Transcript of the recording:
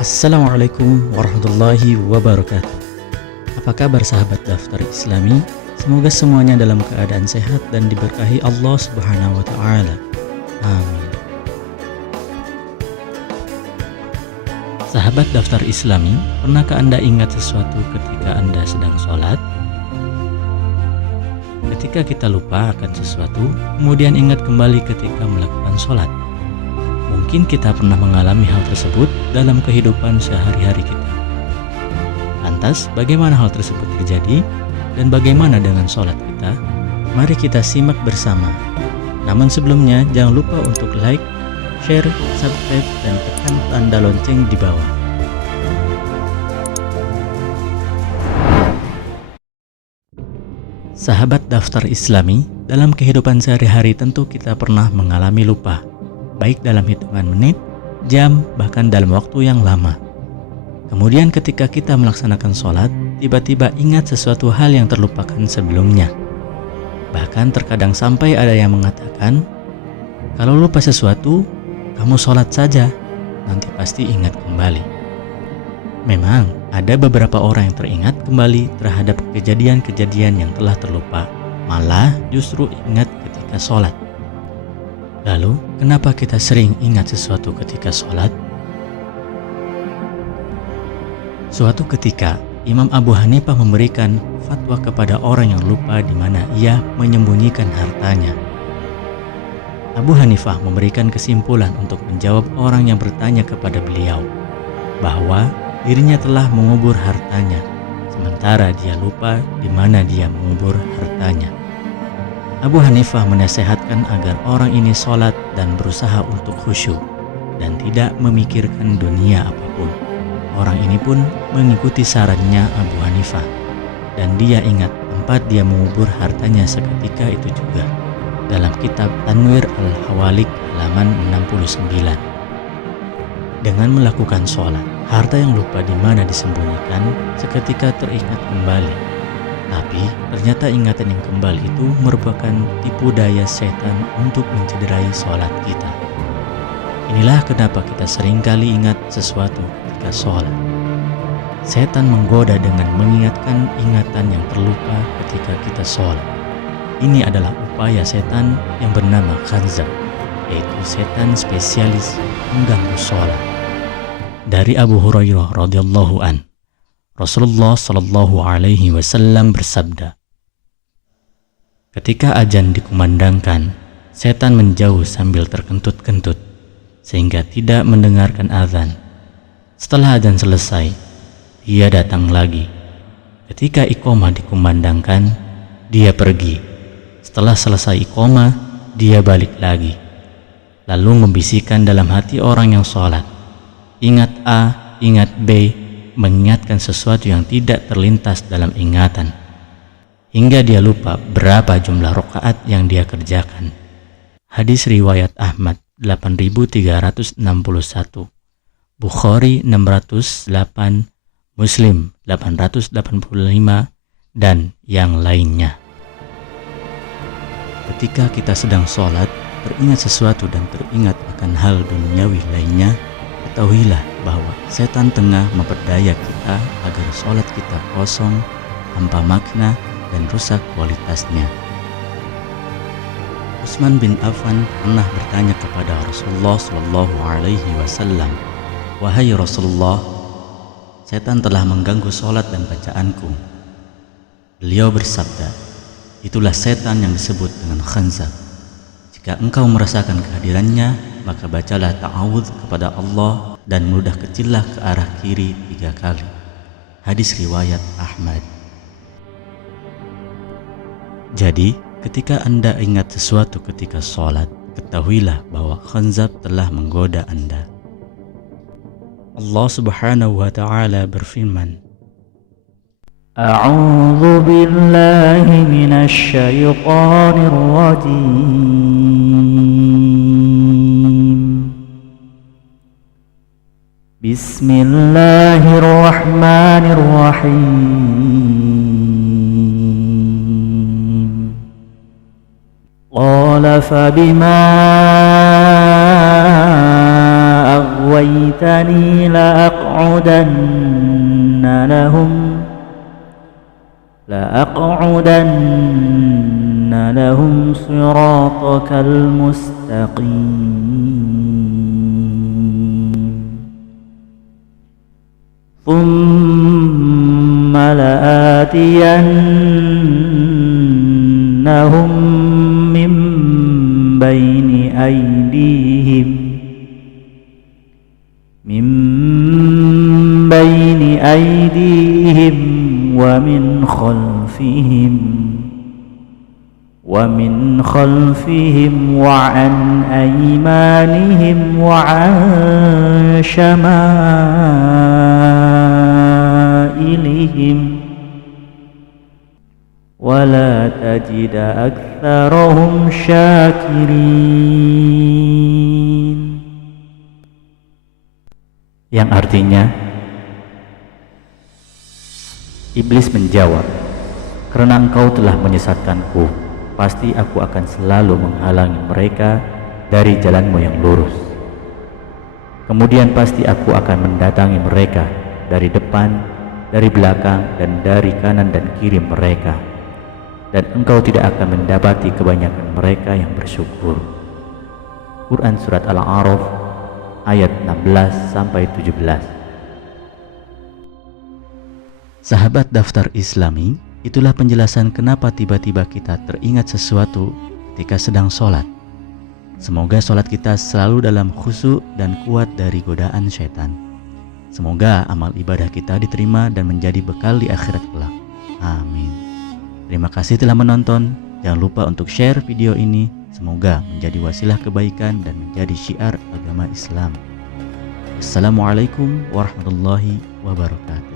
Assalamualaikum warahmatullahi wabarakatuh. Apa kabar sahabat Daftar Islami? Semoga semuanya dalam keadaan sehat dan diberkahi Allah Subhanahu wa taala. Amin. Sahabat Daftar Islami, pernahkah Anda ingat sesuatu ketika Anda sedang sholat? Ketika kita lupa akan sesuatu, kemudian ingat kembali ketika melakukan sholat. Mungkin kita pernah mengalami hal tersebut dalam kehidupan sehari-hari kita. Lantas, bagaimana hal tersebut terjadi dan bagaimana dengan sholat kita? Mari kita simak bersama. Namun sebelumnya, jangan lupa untuk like, share, subscribe, dan tekan tanda lonceng di bawah. Sahabat Daftar Islami, dalam kehidupan sehari-hari tentu kita pernah mengalami lupa, baik dalam hitungan menit, jam, bahkan dalam waktu yang lama. Kemudian ketika kita melaksanakan sholat, tiba-tiba ingat sesuatu hal yang terlupakan sebelumnya. Bahkan terkadang sampai ada yang mengatakan, kalau lupa sesuatu, kamu sholat saja, nanti pasti ingat kembali. Memang ada beberapa orang yang teringat kembali terhadap kejadian-kejadian yang telah terlupa, malah justru ingat ketika sholat. Lalu, kenapa kita sering ingat sesuatu ketika sholat? Suatu ketika, Imam Abu Hanifah memberikan fatwa kepada orang yang lupa di mana ia menyembunyikan hartanya. Abu Hanifah memberikan kesimpulan untuk menjawab orang yang bertanya kepada beliau, bahwa dirinya telah mengubur hartanya, sementara dia lupa di mana dia mengubur hartanya. Abu Hanifah menasihatkan agar orang ini sholat dan berusaha untuk khusyuk dan tidak memikirkan dunia apapun. Orang ini pun mengikuti sarannya Abu Hanifah dan dia ingat tempat dia mengubur hartanya seketika itu juga dalam kitab Tanwir Al-Hawalik halaman 69. Dengan melakukan sholat, harta yang lupa di mana disembunyikan seketika teringat kembali. Tapi ternyata ingatan yang kembali itu merupakan tipu daya setan untuk mencederai sholat kita. Inilah kenapa kita seringkali ingat sesuatu ketika sholat. Setan menggoda dengan mengingatkan ingatan yang terlupa ketika kita sholat. Ini adalah upaya setan yang bernama khanzab, yaitu setan spesialis mengganggu sholat. Dari Abu Hurairah radhiyallahu an, Rasulullah Shallallahu Alaihi Wasallam bersabda, ketika azan dikumandangkan, setan menjauh sambil terkentut-kentut sehingga tidak mendengarkan azan. Setelah azan selesai, dia datang lagi. Ketika iqamah dikumandangkan, dia pergi. Setelah selesai iqamah, dia balik lagi, lalu membisikkan dalam hati orang yang sholat, ingat A, ingat B, mengingatkan sesuatu yang tidak terlintas dalam ingatan, hingga dia lupa berapa jumlah rakaat yang dia kerjakan. Hadis riwayat Ahmad 8361, Bukhari 608, Muslim 885, dan yang lainnya. Ketika kita sedang sholat, teringat sesuatu dan teringat akan hal duniawi lainnya, ketahuilah bahwa setan tengah memperdaya kita agar sholat kita kosong, tanpa makna, dan rusak kualitasnya. Utsman bin Affan pernah bertanya kepada Rasulullah Shallallahu Alaihi Wasallam, wahai Rasulullah, setan telah mengganggu sholat dan bacaanku. Beliau bersabda, itulah setan yang disebut dengan khanzab. Jika engkau merasakan kehadirannya, maka bacalah ta'awudz kepada Allah dan meludah kecillah ke arah kiri 3 kali. Hadis riwayat Ahmad. Jadi, ketika Anda ingat sesuatu ketika sholat, ketahuilah bahwa khanzab telah menggoda Anda. Allah Subhanahu wa ta'ala berfirman, A'udzu billahi minasy syaithanir rajim. Bismillahirrahmanirrahim. Qala fabima aghwaytani أغويتني لأقعدن لهم صراطك المستقيم ثم لآتينهم من بين أيديهم ومن خلفهم وعن أيمانهم وعن شمائلهم ولا تجد أكثرهم شاكرين. Yang artinya, Iblis menjawab, "Karena engkau telah menyesatkanku, pasti aku akan selalu menghalangi mereka dari jalanmu yang lurus. Kemudian pasti aku akan mendatangi mereka dari depan, dari belakang, dan dari kanan dan kiri mereka. Dan engkau tidak akan mendapati kebanyakan mereka yang bersyukur." Quran Surat Al-A'raf ayat 16-17. Sahabat Daftar Islami, itulah penjelasan kenapa tiba-tiba kita teringat sesuatu ketika sedang sholat. Semoga sholat kita selalu dalam khusyuk dan kuat dari godaan syaitan. Semoga amal ibadah kita diterima dan menjadi bekal di akhirat kelak. Amin. Terima kasih telah menonton. Jangan lupa untuk share video ini. Semoga menjadi wasilah kebaikan dan menjadi syiar agama Islam. Assalamualaikum warahmatullahi wabarakatuh.